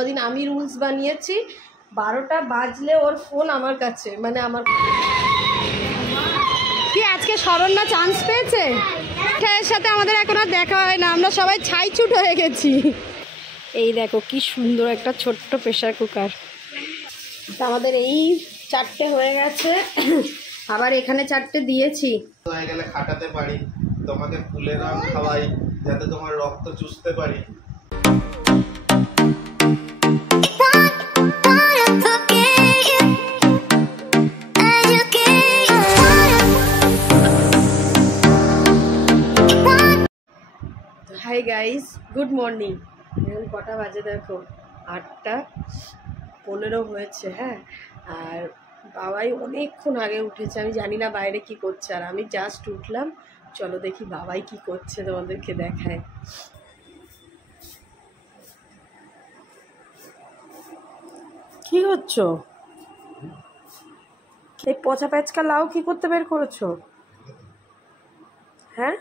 কদিন আমি রুলস বানিয়েছি, 12টা বাজলে ওর ফোন আমার কাছে, মানে আমার। কি আজকে শরণ্যা চান্স পেয়েছে? এর সাথে আমাদের এখন আর দেখা হয় না, আমরা সবাই ছাইছুট হয়ে গেছি। এই দেখো কি সুন্দর একটা ছোট্ট প্রেশার কুকার। আমাদের এই 4টে হয়ে গেছে, আবার এখানে 4টে দিয়েছি। হয়ে গেলে খাটাতে পারি, তোমাকে ফুলের আম খাওয়াই যাতে তোমার রক্ত চুষতে পারি। High guys, good morning. এখন কটা বাজে দেখো, 8টা 15 হয়েছে। হ্যাঁ, আর বাবাই অনেকক্ষণ আগে উঠেছে, আমি জানি না বাইরে কি করছে, আর আমি জাস্ট উঠলাম। চলো দেখি বাবাই কি করছে, তোমাদেরকে দেখায়। কি করছো? এই পচা প্যাচকা লাউ কি করতে বের করেছো? হ্যাঁ,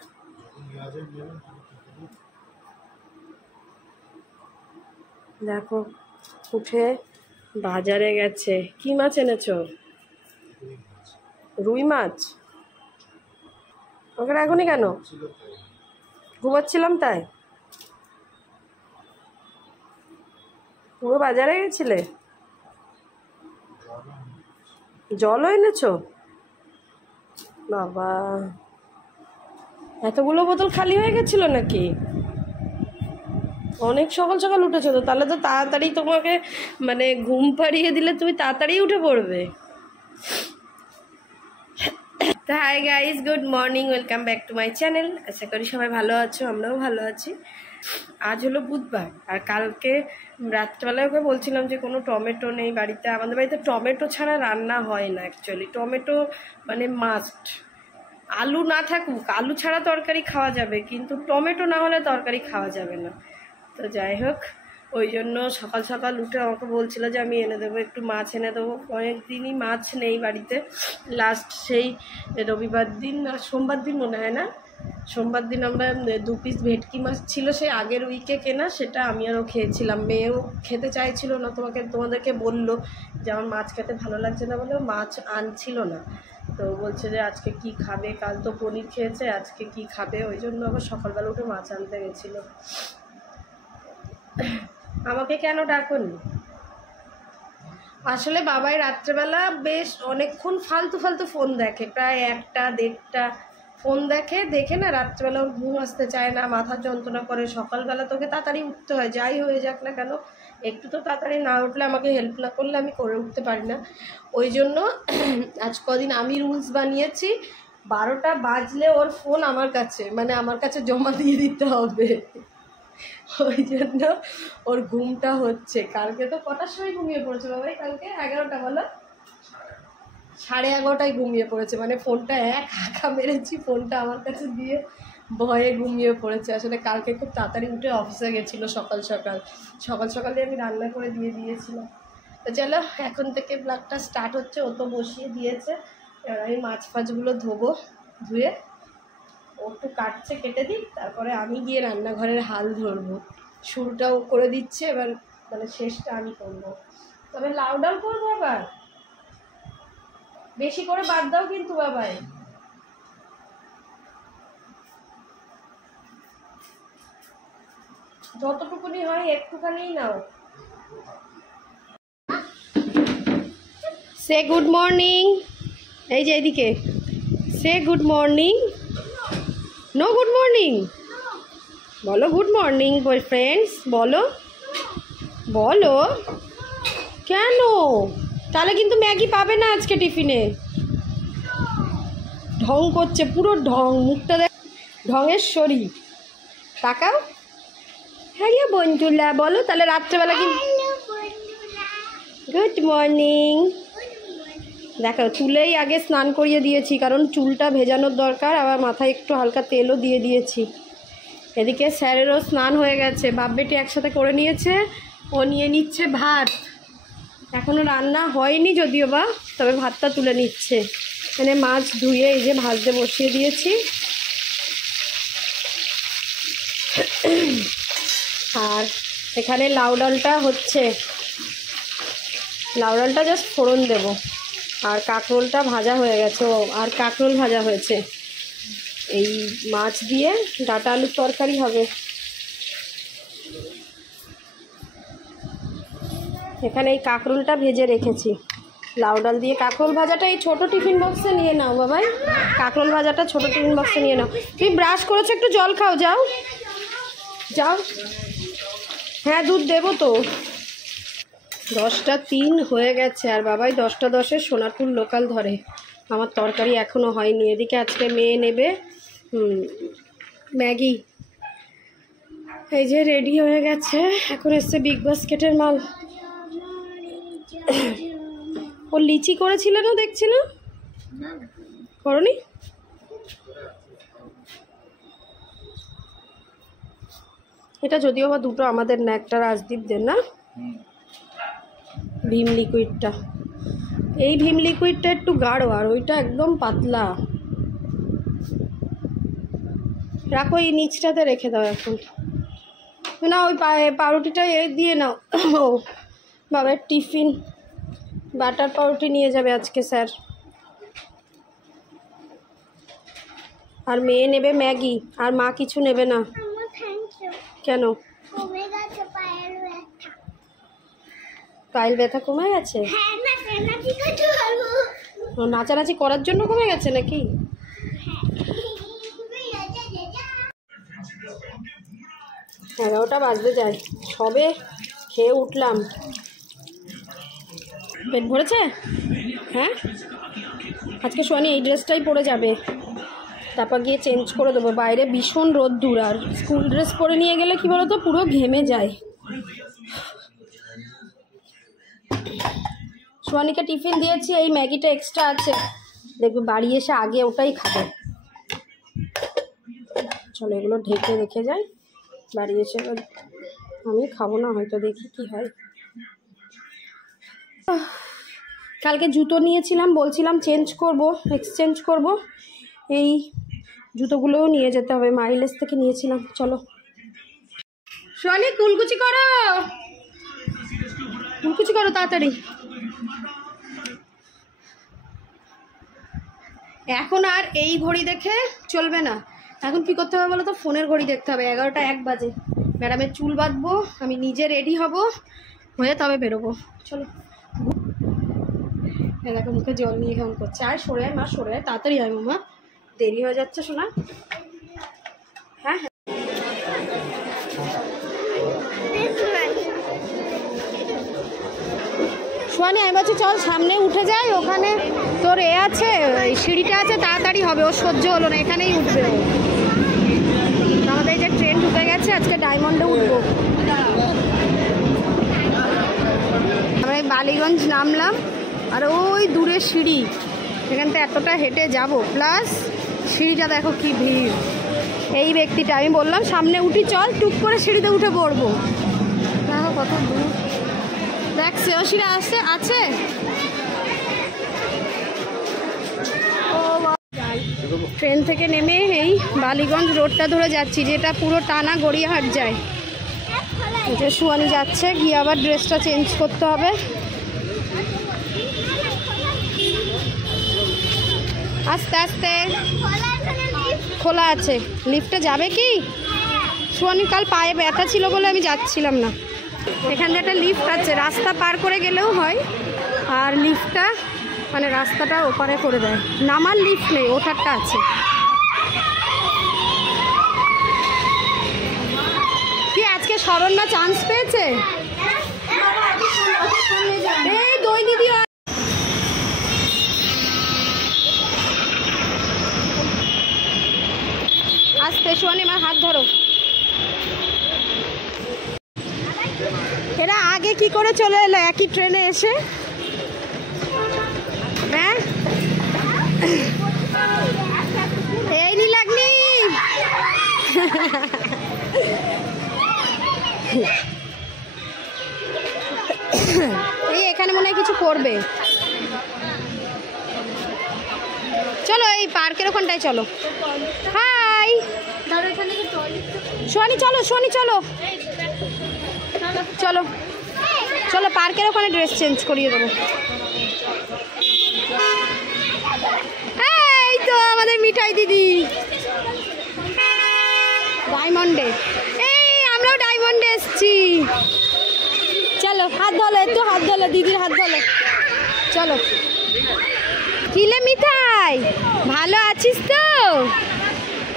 দেখো উঠে বাজারে গেছে। কি মাছ এনেছো? রুই মাছ। ওকে এখনই কেন? ঘুমাচ্ছিলাম তাই? পুরো বাজারে গেছিলে? জলও এনেছো? বাবা, এতগুলো বোতল খালি হয়ে গেছিল নাকি? অনেক সকাল সকাল উঠেছো তো, তাহলে তো তাড়াতাড়ি তোমাকে মানে ঘুম পাড়িয়ে দিলে তুমি তাড়াতাড়ি উঠে পড়বে। Hi guys, good morning, welcome back to my channel. আশা করি সবাই ভালো আছো, আমরাও ভালো আছি। আজ হলো বুধবার, আর কালকে রাত্রেবেলায় ওকে বলছিলাম যে কোনো টমেটো নেই বাড়িতে। আমাদের বাড়িতে টমেটো ছাড়া রান্না হয় না অ্যাকচুয়ালি, টমেটো মানে মাস্ট। আলু না থাকুক, আলু ছাড়া তরকারি খাওয়া যাবে, কিন্তু টমেটো না হলে তরকারি খাওয়া যাবে না। তো যাই হোক, ওই জন্য সকাল সকাল উঠে আমাকে বলছিল যে আমি এনে দেবো, একটু মাছ এনে দেবো। অনেক দিনই মাছ নেই বাড়িতে। লাস্ট সেই রবিবার দিন আর সোমবার দিন মনে হয় না, সোমবার দিন আমরা 2 পিস ভেটকি মাছ ছিল, সেই আগের উইকে কেনা, সেটা আমি আরও খেয়েছিলাম। মেয়েও খেতে চাইছিল না, তোমাদেরকে বললো যে আমার মাছ খেতে ভালো লাগছে না বলে মাছ আনছিল না। তো বলছে যে আজকে কি খাবে, কাল তো পনির খেয়েছে, আজকে কি খাবে, ওই জন্য আবার সকালবেলা উঠে মাছ আনতে গেছিলো। আমাকে কেন ডাকনি? আসলে বাবাই রাত্রেবেলা বেশ অনেকক্ষণ ফালতু ফালতু ফোন দেখে, প্রায় 1টা 1:30 ফোন দেখে না রাত্রেবেলা ওর ঘুম আসতে চায় না, মাথার যন্ত্রণা করে। সকালবেলা তোকে তাড়াতাড়ি উঠতে হয়, যাই হয়ে যাক না কেন, একটু তো তাড়াতাড়ি না উঠলে, আমাকে হেল্প না করলে আমি করে উঠতে পারি না। ওই জন্য আজ কদিন আমি রুলস বানিয়েছি, 12টা বাজলে ওর ফোন আমার কাছে, মানে আমার কাছে জমা দিয়ে দিতে হবে। ওই জন্য ওর ঘুমটা হচ্ছে। কালকে তো কটার সময় ঘুমিয়ে পড়েছে বাবাই? কালকে 11টা, বলো? 11:30টায় ঘুমিয়ে পড়েছে, মানে ফোনটা এক হাঁকা মেরেছি, ফোনটা আমার কাছে দিয়ে ভয়ে ঘুমিয়ে পড়েছে। আসলে কালকে খুব তাড়াতাড়ি উঠে অফিসে গেছিলো, সকাল সকালে আমি রান্না করে দিয়ে দিয়েছিলাম। তো চলো, এখন থেকে ব্লগটা স্টার্ট হচ্ছে। ও তো বসিয়ে দিয়েছে, এবার আমি মাছ ফাছগুলো ধোবো, ধুয়ে ও একটু কাটছে, কেটে দিই, তারপরে আমি গিয়ে রান্নাঘরের হাল ধরবো। শুরুটাও করে দিচ্ছে, এবার মানে শেষটা আমি করবো। তবে লাউ ডাল করবো, আবার বেশি করে বাদ দাও কিন্তু বাবাই। যতটুকুনি হয় একটুখানি নাও। সে গুড মর্নিং। এই যে এদিকে সে good morning. No good morning বলো, গুড মর্নিং বয় ফ্রেন্ডস, বলো বলো। কেন? তাহলে কিন্তু ম্যাগি পাবে না আজকে টিফিনে। ঢং করছে, পুরো ঢং, মুখটা দেখ, ঢঙের শরীর। তাকাও। হ্যালো বন্ধুরা বলো, তাহলে রাত্রেবেলা কিন্তু গুড মর্নিং। দেখো, চুলেই আগে স্নান করিয়ে দিয়েছি, কারণ চুলটা ভেজানোর দরকার, আবার মাথায় একটু হালকা তেলও দিয়ে দিয়েছি। এদিকে স্যারেরও স্নান হয়ে গেছে, বাপ বেটি একসাথে করে নিয়েছে। ও নিয়ে নিচ্ছে ভাত, এখনও রান্না হয়নি যদিও বা, তবে ভাতটা তুলে নিচ্ছে। মানে মাছ ধুয়ে এই যে ভাজতে বসিয়ে দিয়েছি। আর এখানে লাউ ডালটা হচ্ছে, লাউ ডালটা জাস্ট ফোড়ন দেব। আর কাঁকরোলটা ভাজা হয়ে গেছে, আর কাঁকরোল ভাজা হয়েছে। এই মাছ দিয়ে ডাঁটা আলুর তরকারি হবে। এখানে এই কাঁকরোলটা ভেজে রেখেছি। লাউ ডাল দিয়ে কাঁকরোল ভাজাটা এই ছোটো টিফিন বক্সে নিয়ে নাও বাবাই, কাঁকরোল ভাজাটা ছোটো টিফিন বক্সে নিয়ে নাও। তুমি ব্রাশ করেছো, একটু জল খাও, যাও যাও। হ্যাঁ দুধ দেবো তো। 10টা 3 হয়ে গেছে, আর বাবাই 10টা 10 সোনারপুর লোকাল ধরে। আমার তরকারি এখনও হয়নি। এদিকে আজকে মেয়ে নেবে ম্যাগি। এই যে রেডি হয়ে গেছে, এখন এসছে বিগ বাস্কেটের মাল। ও লিচি করেছিল না, দেখছিলাম, করনি? এটা যদিও বা দুটো আমাদের না, একটা রাজদীপদের না, ভীম লিকুইডটা। এই ভীম লিকুইডটা একটু গাঢ়, আর ওইটা একদম পাতলা। রাখো, এই নিচটাতে রেখে দাও এখন। না ওই পাউরুটিটা দিয়ে নাও। ও বাবার টিফিন বাটার পাউরুটি নিয়ে যাবে আজকে স্যার। আর মেয়ে নেবে ম্যাগি, আর মা কিছু নেবে না। কেন? পায়ের ব্যথা কমে গেছে? নাচানাচি করার জন্য কমে গেছে নাকি? 11টা বাজতে যায়, সবে খেয়ে উঠলাম। পেট ভরেছে? হ্যাঁ, আজকে সোয়ানি এই ড্রেসটাই পরে যাবে, তারপর গিয়ে চেঞ্জ করে দেবো। বাইরে ভীষণ রোদ্দুর, আর স্কুল ড্রেস পরে নিয়ে গেলে কি বলো তো, পুরো ঘেমে যায়। সোয়ানিকে টিফিন দিয়েছি, এই ম্যাগিটা এক্সট্রা আছে, দেখবে বাড়ি এসে আগে ওটাই খাবে। চলো এগুলো ঢেকে রেখে যাই, বাড়ি এসে আমি খাবো না হয়তো, দেখি কি হয়। কালকে জুতো নিয়েছিলাম, বলছিলাম চেঞ্জ করব, এক্সচেঞ্জ করব। এই জুতোগুলোও নিয়ে যেতে হবে, মাইলেজ থেকে নিয়েছিলাম। চলো সোয়ানি কুলকুচি করো, কুলকুচি করো তাড়াতাড়ি। এখন আর এই ঘড়ি দেখে চলবে না, এখন কি করতে হবে বলো তো, ফোনের ঘড়ি দেখতে হবে। 11টা 1 বাজে, ম্যাডামের চুল বাঁধবো, আমি নিজে রেডি হব, হয়ে তবে বেরোবো। চলো। এরকম মুখে জল নিয়ে কেমন করছে। আর সরে আয় মা, সরে আয়, তাড়াতাড়ি আয় মামা, দেরি হয়ে যাচ্ছে শোনা। হ্যাঁ হ্যাঁ, সোয়ানি আমি বলছি চল সামনে উঠে যাই, ওখানে তোর আছে সিঁড়িটা আছে, তাড়াতাড়ি হবে। ও সহ্য হলো না, এখানেই উঠবে ও। আমাদের এই যে ট্রেন ঢুকে গেছে, আজকে ডায়মন্ডে উঠবো। আমরা এই বালিগঞ্জ নামলাম, আর ওই দূরে সিঁড়ি, এখানটা এতটা হেঁটে যাব, প্লাস সিঁড়িটা দেখো কি ভিড়। এই ব্যক্তিটা আমি বললাম সামনে উঠি চল, টুক করে সিঁড়িতে উঠে পড়বো। দেখো কত দূর, দেখ শ্রেয়সীরা আসছে আছে। ট্রেন থেকে নেমে এই বালিগঞ্জ রোডটা ধরে যাচ্ছি, যেটা পুরো টানা গড়িয়াহাট যায়। যে সোয়ানি যাচ্ছে, গিয়ে আবার ড্রেসটা চেঞ্জ করতে হবে। আস্তে আস্তে, খোলা আছে। লিফটে যাবে কি? সোয়ানি কাল পায়ে ব্যথা ছিল বলে আমি যাচ্ছিলাম না। এখানে একটা লিফট আছে, রাস্তা পার করে গেলেও হয়, আর লিফটটা মানে রাস্তাটা ওপারে করে দেয়। নামার লিফট নেই, ওঠারটা আছে। কি আজকে শরণ্যা চান্স পেয়েছে? এই দই দিদি, আস্তে সোয়ানি আমার হাত ধরো। এরা আগে কি করে চলে এলো একই ট্রেনে এসে? হ্যাঁ এই নি লাগনি। এই এখানে মনে হয় কিছু করবে। চলো এই পার্কের ওখানটায় চলো। হাই সোয়ানি, চলো সোয়ানি চলো। চলো চলো পার্কের ওখানে ড্রেস চেঞ্জ করিয়ে দেবো। এই তো আমাদের মিঠাই দিদি ডায়মন্ডে, এই আমরাও ডায়মন্ডে এসছি। চলো হাত ধলো, একটু হাত ধলো, দিদির হাত ধলো। চলো কিলে মিঠাই, ভালো আছিস তো?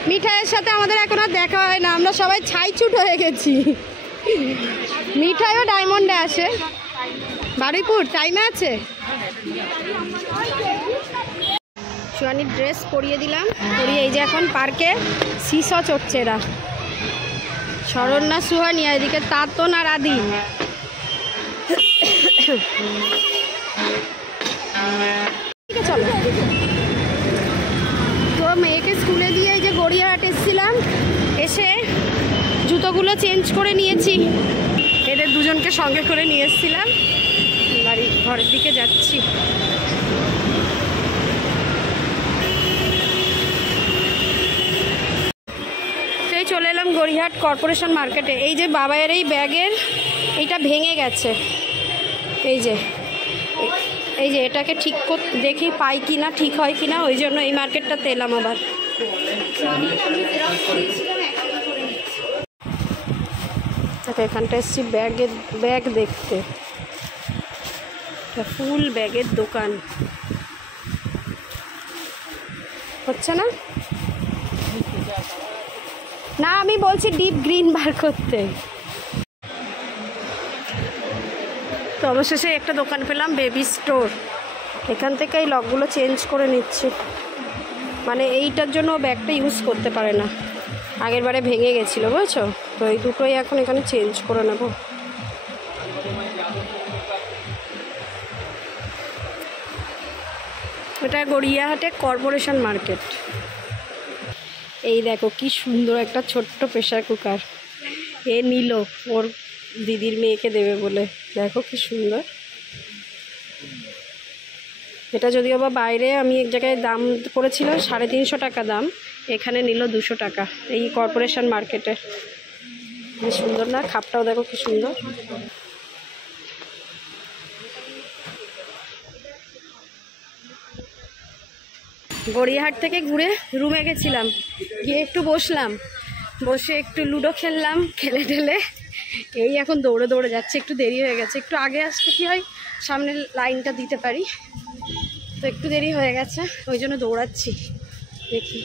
মিঠাইয়ের সাথে আমাদের এখন আর দেখা হয় না, আমরা সবাই ছাইছুট হয়ে গেছি। মিঠাইও ডায়মন্ডে আসে, বারুইপুর টাইমে আছে। সুয়ানির ড্রেস পরিয়ে দিলাম, পরিয়ে এই যে এখন পার্কে সিসো চড়ছে এরা। শরণ্যা, সুহানি, এদিকে তাতন আর আদি। চলো তো মেয়েকে স্কুলে দিয়ে এই যে গড়িয়াহাট এসেছিলাম, এসে জুতোগুলো চেঞ্জ করে নিয়েছি। এদের দুজনকে সঙ্গে করে নিয়ে এসেছিলাম, বাড়ি ঘরের দিকে যাচ্ছি। সেই চলে এলাম গড়িয়াহাট কর্পোরেশন মার্কেটে। এই যে বাবাইয়ের এই ব্যাগের এইটা ভেঙে গেছে, এই যে এটাকে ঠিক দেখি পাই কি না, ঠিক হয় কি না, ওই জন্য এই মার্কেটটাতে এলাম আবার। এখানটা এসছি ব্যাগ দেখতে, ফুল ব্যাগের দোকান। হচ্ছে না, না আমি বলছি ডিপ গ্রিন বার করতে। তো অবশেষে একটা দোকান পেলাম, বেবি স্টোর। এখান থেকে এই লকগুলো চেঞ্জ করে নিচ্ছি, মানে এইটার জন্য ব্যাগটা ইউজ করতে পারে না, আগের বারে ভেঙে গেছিলো বুঝছো। তো এই দুটোই এখন এখানে চেঞ্জ করে নেব। এটা গড়িয়াহাটে কর্পোরেশন মার্কেট। এই দেখো কি সুন্দর একটা ছোট্ট প্রেশার কুকার, এ নিল ওর দিদির মেয়েকে দেবে বলে। দেখো কি সুন্দর। এটা যদিও বা বাইরে আমি এক জায়গায় দাম করেছিলাম 350 টাকা দাম, এখানে নিল 200 টাকা এই কর্পোরেশন মার্কেটে। বেশ সুন্দর না, খাপটাও দেখো কি সুন্দর। গড়িয়াহাট থেকে ঘুরে রুমে গেছিলাম, গিয়ে একটু বসলাম, বসে একটু লুডো খেললাম, খেলে টেলে এই এখন দৌড়ে দৌড়ে যাচ্ছে। একটু দেরি হয়ে গেছে, একটু আগে আসলে কি হয় সামনে লাইনটা দিতে পারি, তো একটু দেরি হয়ে গেছে ওই জন্য দৌড়াচ্ছি। দেখি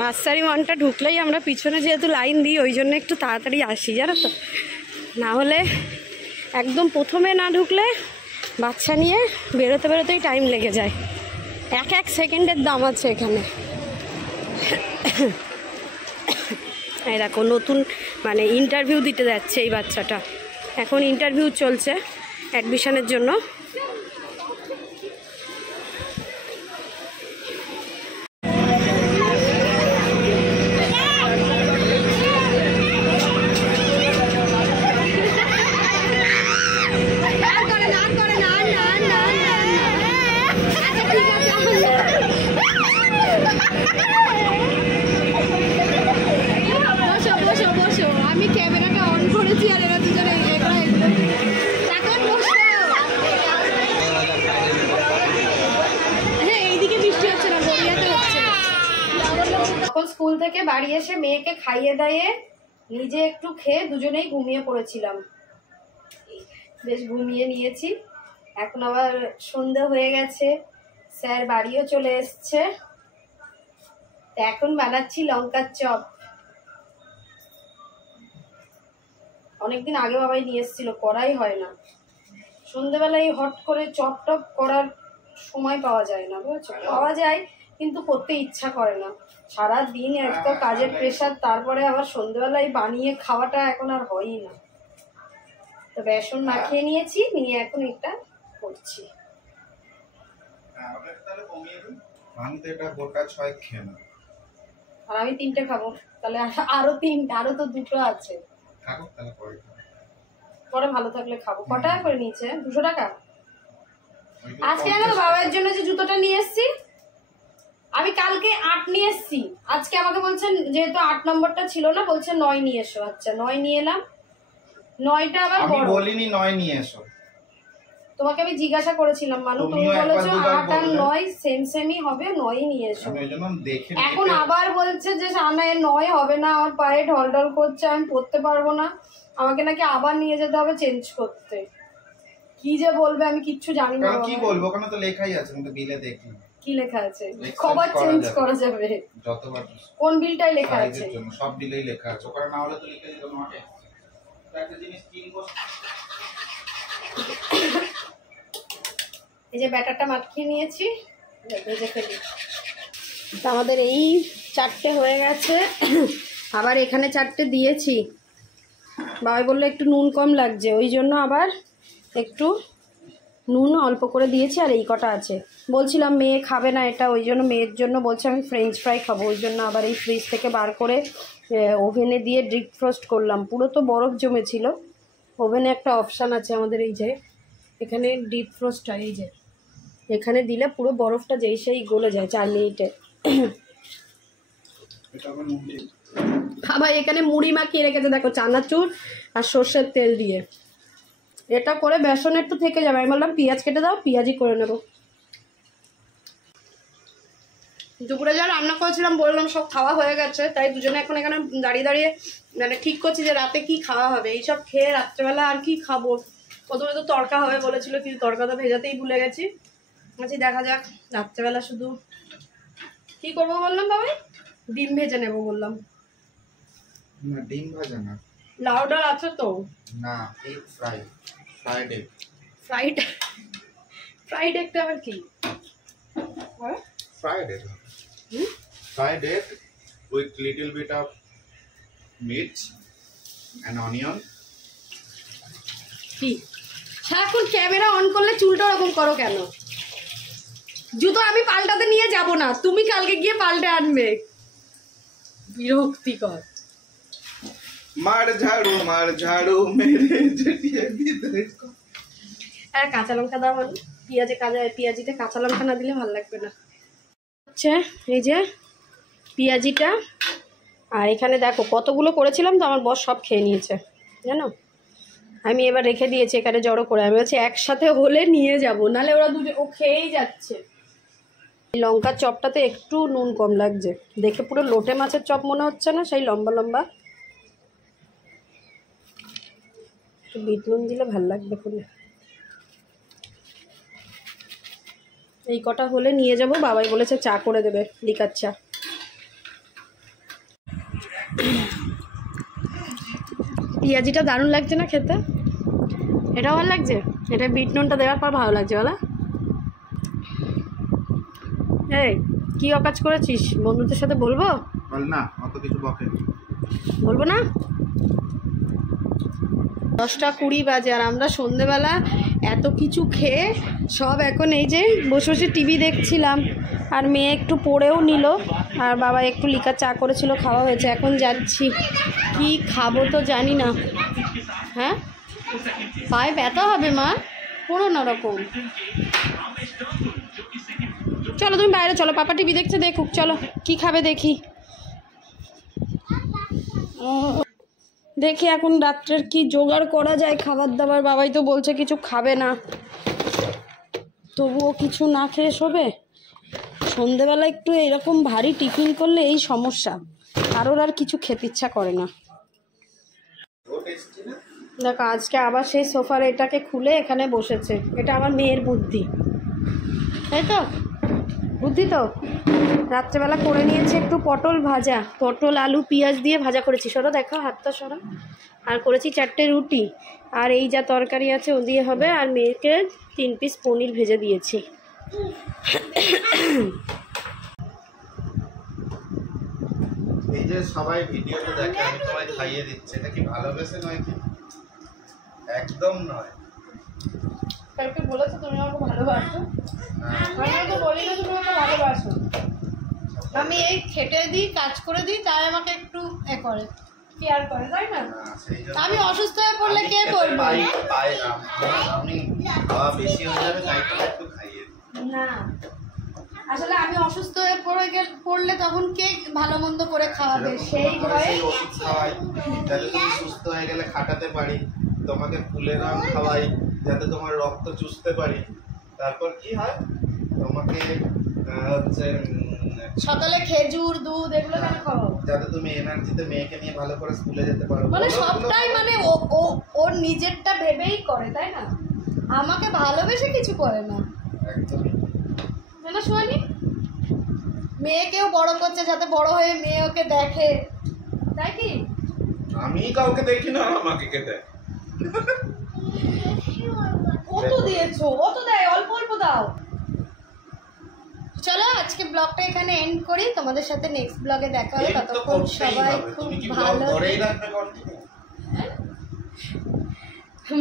নার্সারি ওয়ানটা ঢুকলেই আমরা পিছনে যেহেতু লাইন দিই ওই জন্য একটু তাড়াতাড়ি আসি, জানো তো। না হলে একদম প্রথমে না ঢুকলে বাচ্চা নিয়ে বেরোতে বেরোতেই টাইম লেগে যায়, এক সেকেন্ডের দাম আছে এখানে। এই দেখো নতুন মানে ইন্টারভিউ দিতে যাচ্ছে এই বাচ্চাটা, এখন ইন্টারভিউ চলছে অ্যাডমিশনের জন্য। আমি ক্যামেরাটা অন করেছি আর এরা দুজনে এইদিকে বৃষ্টি হচ্ছে না, গড়িয়াতে হচ্ছে। এখন স্কুল থেকে বাড়ি এসে মেয়েকে খাইয়ে দাইয়ে নিজে একটু খেয়ে দুজনেই ঘুমিয়ে পড়েছিলাম, বেশ ঘুমিয়ে নিয়েছি। এখন আবার সন্ধ্যা হয়ে গেছে, স্যার বাড়িও চলে এসছে, এখন বানাচ্ছি লঙ্কার চপ। অনেকদিন আগে বাবাই নিয়ে এসেছিল, করাই হয় না, সন্ধ্যেবেলায় হট করে চপ টপ করার সময় পাওয়া যায় না বুঝছো। পাওয়া যায় কিন্তু করতে ইচ্ছা করে না, সারা দিন এত কাজের প্রেশার, তারপরে আবার সন্ধ্যেবেলায় বানিয়ে খাওয়াটা এখন আর হয়ই না। তো বেসন মাখিয়ে নিয়েছি, নিয়ে এখন এটা করছি। আর আমি 3টে খাবো, তাহলে আরো 3টা, আরো তো 2টো আছে, পরে ভালো থাকলে খাবো। কটা করে নিয়েছে? 200 টাকা। আজকে জানো বাবার জন্য যে জুতোটা নিয়ে এসেছি, আমি কালকে 8 নিয়ে এসেছি, আজকে আমাকে বলছেন যেহেতু 8 নম্বরটা ছিল না, বলছে 9 নিয়ে এসো। আচ্ছা 9 নিয়ে এলাম, 9টা আবার আমি বড়। বলিনি 9 নিয়ে এসো। তোমাকে আমি জিজ্ঞাসা করেছিলাম মানু, তুমি বলেছো 8 আর 9 সেমই হবে, 9ই নিয়ে এসো। আমি ওইজন্য দেখে এখন আবার বলছে যে সামনে 9 হবে না, আমার পায়ে ঢলঢল করছে, আমি পড়তে পারবো না, আমাকে নাকি আবার নিয়ে যেতে হবে চেঞ্জ করতে। কি যে বলবে আমি কিচ্ছু জানি না। কি বলবো, ওখানে তো লেখাই আছে, আমি তো বিলে দেখি। কি লেখা আছে? খবর চেঞ্জ করা যাবে যতবার। কোন বিলটাই লেখা আছে? সব বিলেই লেখা আছে, ওখানে না হলে তো লিখে দিত নোটে। একটা জিনিস কিনবো, এই যে ব্যাটারটা মাখিয়ে নিয়েছি, ভেজে ফেলি। আমাদের এই 4টে হয়ে গেছে, আবার এখানে 4টে দিয়েছি। বাবাই বললো একটু নুন কম লাগছে, ওই জন্য আবার একটু নুন অল্প করে দিয়েছি। আর এই কটা আছে, বলছিলাম মেয়ে খাবে না এটা, ওই জন্য মেয়ের জন্য বলছে আমি ফ্রেঞ্চ ফ্রাই খাবো, ওই জন্য আবার এই ফ্রিজ থেকে বার করে ওভেনে দিয়ে ডিপ ফ্রস্ট করলাম। পুরো তো বরফ জমেছিল, ওভেনে একটা অপশান আছে আমাদের, এই যে এখানে ডিপ ফ্রস্ট হয়, এই যে এখানে দিলে পুরো বরফটা যেই সেই গলে যায় 4 মিনিটে। আবার এখানে মুড়ি মাখিয়ে রেখেছে দেখো, চানাচুর আর সর্ষের তেল দিয়ে। এটা করে বেসন একটু থেকে যাবে, আমি বললাম পেঁয়াজ কেটে দাও, পেঁয়াজই করে নেব। দুপুরে যা রান্না করেছিলাম বললাম সব খাওয়া হয়ে গেছে, তাই দুজনে এখন এখানে দাঁড়িয়ে দাঁড়িয়ে মানে ঠিক করছি যে রাতে কি খাওয়া হবে। এইসব খেয়ে রাত্রেবেলা আর কি খাবো, প্রথমে তো তড়কা হবে বলেছিল, কিন্তু তড়কা তো ভেজাতেই ভুলে গেছি। বলছি দেখা যাক রাত্রেবেলা শুধু কি করবো বললাম, বাবাই ডিম ভেজে নেবো বললাম। না ডিম ভাজা না, লাউ ডাল আছে তো না egg fry, fried egg. Fried এগটা আবার কি? Fried egg. Fried egg with little bit of meat and onion. কি সারাক্ষণ ক্যামেরা অন করলে চুলটা ওরকম করো কেন? জুতো আমি পাল্টাতে নিয়ে যাব না, তুমি কালকে গিয়ে পাল্টে আনবে। বিরক্তিকর। মার ঝাড়ু মেরে জেঠিয়ে দেখো। আর কাঁচা লঙ্কা দাও, মানে পেঁয়াজিতে কাঁচা লঙ্কা না দিলে ভালো লাগবে না। আচ্ছা এই যে পেঁয়াজিটা, আর এখানে দেখো কতগুলো করেছিলাম তো, আমার বস সব খেয়ে নিয়েছে জানো। আমি এবার রেখে দিয়েছি এখানে জড়ো করে, আমি হচ্ছে একসাথে হলে নিয়ে যাব, নাহলে ওরা ও খেয়েই যাচ্ছে। লঙ্কার চপটাতে একটু নুন কম লাগছে, দেখে পুরো লোটে মাছের চপ মনে হচ্ছে না, সেই লম্বা লম্বা। একটু বিট নুন দিলে ভালো লাগবে খুলে। এই কটা হলে নিয়ে যাব, বাবাই বলেছে চা করে দেবে, লিকার চা। পেঁয়াজিটা দারুণ লাগছে না খেতে? এটাও ভালো লাগছে, এটা বিট নুনটা দেওয়ার পর ভালো লাগছে বলা। এই কি অকাজ করেছিস বন্ধুদের সাথে বলবো? বল না, অত কিছু বকে বলবো না। 10টা 20 বাজে, আর আমরা সন্ধেবেলা এত কিছু খেয়ে সব এখন এই যে বসে বসে টিভি দেখছিলাম, আর মেয়ে একটু পড়েও নিল, আর বাবা একটু লিকার চা করেছিল, খাওয়া হয়েছে। এখন যাচ্ছি, কি খাবো তো জানি না। হ্যাঁ পায়ে ব্যথা হবে মা, পুরো নরকম। চলো তুমি বাইরে চলো, পাপা টিভি দেখছে, দেখুক, চলো কি খাবে দেখি। দেখি এখন রাত্রের কি জোগাড় করা যায় খাবার দাবার। বাবাই তো বলছে কিছু খাবে না, তবুও কিছু না খেয়ে শোবে। সন্ধেবেলা একটু এরকম ভারী টিফিন করলে এই সমস্যা, কারোর আর কিছু খেতে ইচ্ছা করে না। দেখো আজকে আবার সেই সোফার এটাকে খুলে এখানে বসেছে, এটা আমার মেয়ের বুদ্ধি, তাই তো? বুদ্ধি তো। রাত্রেবেলা করে নিয়েছে একটু পটল ভাজা, পটল আলু পেঁয়াজ দিয়ে ভাজা করেছি, সরো দেখো হাতটা সরো। আর করেছি 4টে রুটি, আর এই যা তরকারি আছে ও দিয়ে হবে। আর মেয়েকে 3 পিস পনির ভেজে দিয়েছি। এই যে সবাই ভিডিওতে দেখে আমি তোমায় খাইয়ে দিচ্ছি, এটা কি ভালোবেসে নয়? কি একদম নয়। কালকে বলেছো তুমি আমাকে ভালোবাসো, আমি তো বলি না তুমি আমাকে ভালোবাসো। আমি এই খেটে দিই, কাজ করে দিই, তাই আমাকে একটু করে কেয়ার করে, তাই না? আমি অসুস্থ হয়ে পড়লে কে করবে? আমি খাওয়া বেশি হয়ে যাবে, তাই তো একটু খাইয়ে দিই। না আসলে আমি অসুস্থ হয়ে পড়লে তখন কে ভালো মন্দ করে খাওয়াবে সেই ভয়ে ওষুধ খাওয়াই যাতে তুমি সুস্থ হয়ে গেলে খাটাতে পারি, তোমাকে ফুলের আম খাওয়াই যাতে তোমার রক্ত চুষতে পারি, তারপর কি হয় তোমাকে হচ্ছে সকালে খেজুর দুধ এগুলো কেন খাওয়াবো যাতে তুমি এনার্জিতে মেয়েকে নিয়ে ভালো করে স্কুলে যেতে পারো। মানে সবটাই মানে ওর নিজেরটা ভেবেই করে, তাই না? আমাকে ভালোবেসে কিছু করে না একদমই না শুনি। মেয়েকেও বড় করছে যাতে বড় হয়ে মেয়ে ওকে দেখে, তাই কি? আমি কাউকে দেখি না আমাকে কে দেয়। কত দিয়েছো? অত দেয়, অল্প অল্প দাও। চলো আজকে ব্লগটা এখানে এন্ড করি, তোমাদের সাথে নেক্সট ব্লগে দেখা হবে। ততক্ষণ সবাই খুব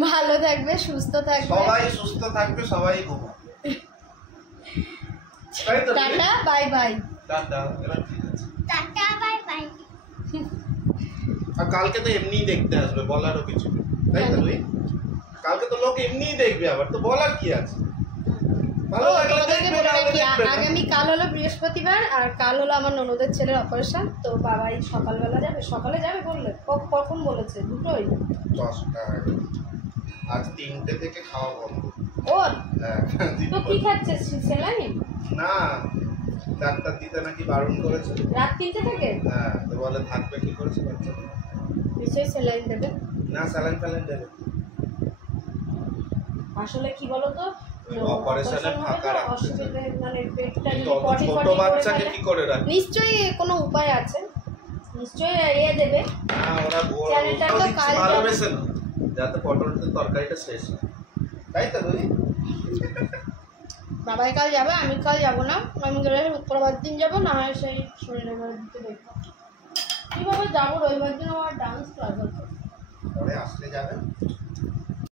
ভালো থাকবে, সুস্থ থাকবে, সবাই সুস্থ থাকবে, সবাই ঘুমাবে। Tata bye bye. টাটা, এবার ঠিক আছে, টাটা বাই বাই। আর কালকে তো এমনিই দেখতে আসবে, বলারও কিছু নেই, তাই তো? তুই কালকে তো লোক এমনিই দেখবে, আবার তো বলার কি আছে? ভালো লাগলে দেখবে, না হলে দেখবে না। আগামী কাল হলো বৃহস্পতিবার, আর কাল হলো আমার ননদের ছেলের অপারেশন। তো বাবাই সকালবেলা যাবে, সকালে যাবে বললে। কখন বলেছে? দুটোই 10টা। আজ 3টে থেকে খাওয়া বন্ধ। ওর হ্যাঁ, তো কি খাচ্ছে? স্যালাইন? না, ডাক্তার দিতে নাকি বারণ করেছে। রাত 3টে থেকে? হ্যাঁ, তো বলে থাকবে কি করেছে বাচ্চা? নিশ্চয়ই স্যালাইন দেবে। না, স্যালাইন ফ্যালাইন দেবে। আসলে কি বলতো, অপারেশনে ফাঁকা রাখছে। অসুবিধা মানে পেটটা ছোট বাচ্চাকে কি করে রাখবে? নিশ্চয়ই কোনো উপায় আছে, নিশ্চয়ই দেবে। না, ওরা চ্যানেলটা তো কাল ভালোবেসে না যাতে পটলের তরকারিটা শেষ হয়, তাই তো? বুঝি বাবাই কাল যাবে, আমি কাল যাবো না। আমি গেলে শুক্রবার দিন যাবো, না হয় সেই শনিবার দিতে দেখবো কীভাবে যাবো। রবিবার দিন আমার ডান্স ক্লাস আছে। পরে আসলে যাবে।